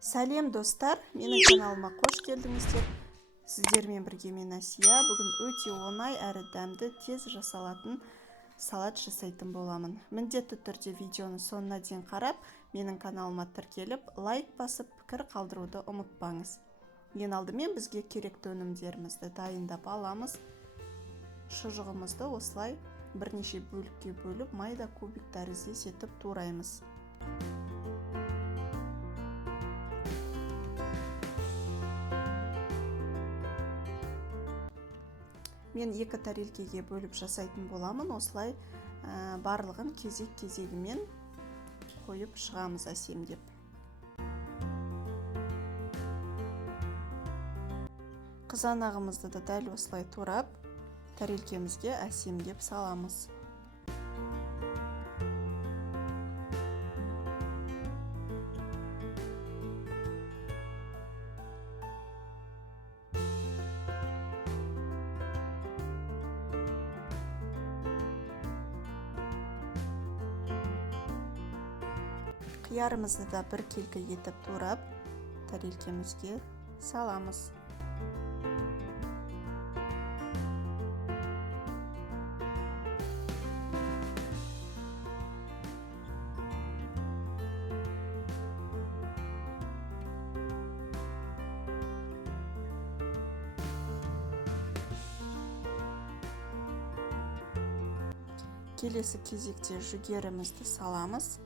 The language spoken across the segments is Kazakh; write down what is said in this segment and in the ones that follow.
Сәлем достар, менің каналыма қош келдіңіздер. Сіздермен бірге мен Асия. Бүгін өте оңай әрі дәмді тез жасалатын салат жасайтын боламын. Міндетті түрде видеоны соңына дейін қарап, менің каналыма тіркеліп, лайк басып, пікір қалдыруды ұмытпаңыз. Ең алдымен бізге керекті өнімдерімізді дайындап аламыз. Шұжығымызды осылай бірнеше бөлікке бөліп, майда кубик тәріздес етіп тураймыз. Мен екі тәрелкеге бөліп жасайтын боламын. Осылай барлығын кезек-кезегімен қойып шығамыз әсемдеп. Қызанағымызды да дәл осылай турап, тәрелкемізге әсемдеп саламыз. Қиярымызды да бір келкі етіп турап, тәрелкемізге саламыз. Келесі кезекте жүгерімізді саламыз.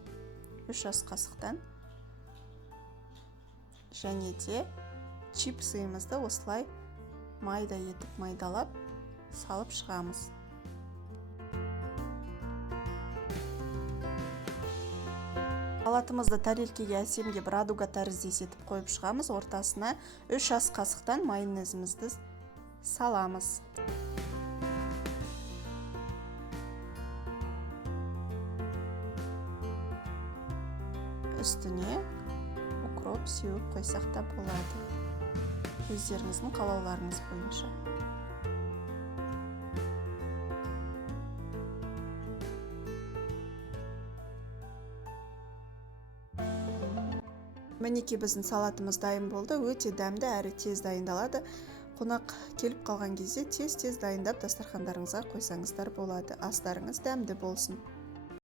3 ас қасықтан. Және де чипсымызды осылай майда етіп майдалап салып шығамыз. Салатымызды тәрелкеге әсемдеп радуга тәріздес етіп қойып шығамыз. Ортасына 3 ас қасықтан майонезімізді саламыз. Үстіне укроп сеуіп қойсақ та болады. Өздеріңіздің қалауларыңыз бойынша. Мінекей біздің салатымыз дайын болды. Өте дәмді әрі тез дайындалады. Қонақ келіп қалған кезде тез-тез дайындап дастархандарыңызға қойсаңыздар болады. Астарыңыз дәмді болсын.